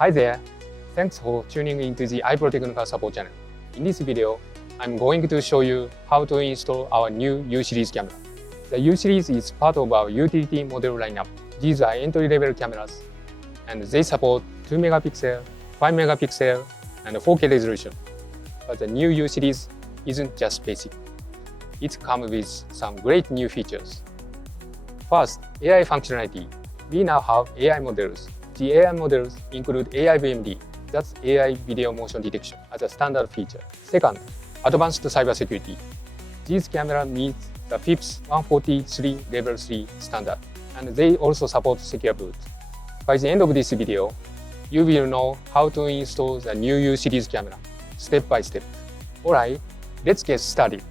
Hi there, thanks for tuning into the iPro Technical Support channel. In this video, I'm going to show you how to install our new U-Series camera. The U-Series is part of our utility model lineup. These are entry-level cameras, and they support 2 megapixel, 5 megapixel, and 4K resolution. But the new U-Series isn't just basic. It comes with some great new features. First, AI functionality. We now have AI models. The AI models include AI VMD, that's AI video motion detection, as a standard feature. Second, advanced cybersecurity. These cameras meet the FIPS 143 Level 3 standard, and they also support secure boot. By the end of this video, you will know how to install the new U-Series camera, step by step. Alright, let's get started.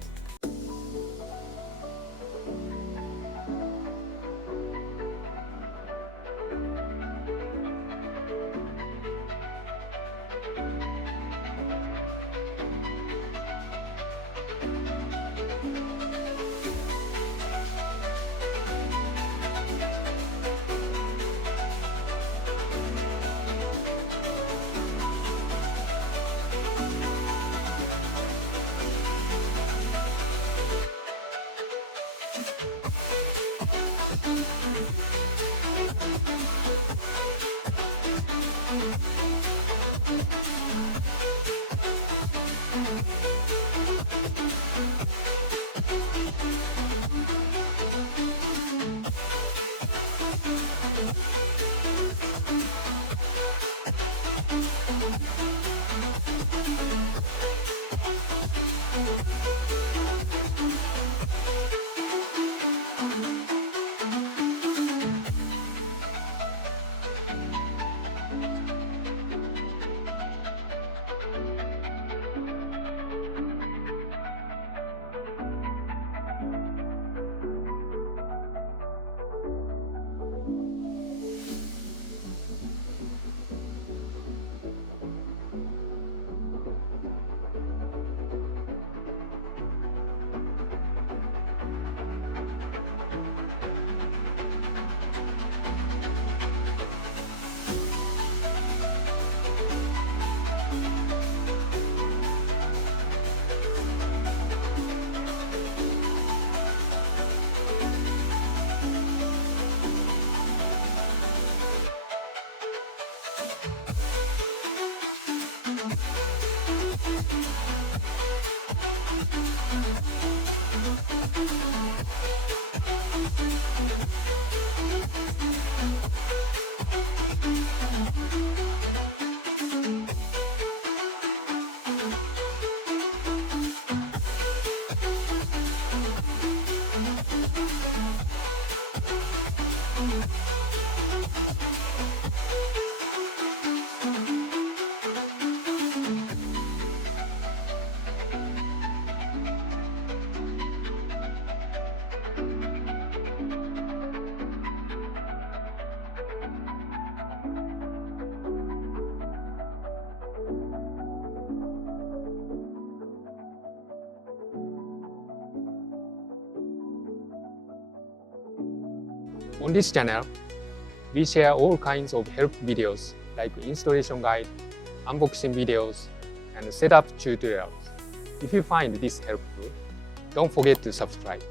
On this channel, we share all kinds of help videos like installation guide, unboxing videos, and setup tutorials. If you find this helpful, don't forget to subscribe.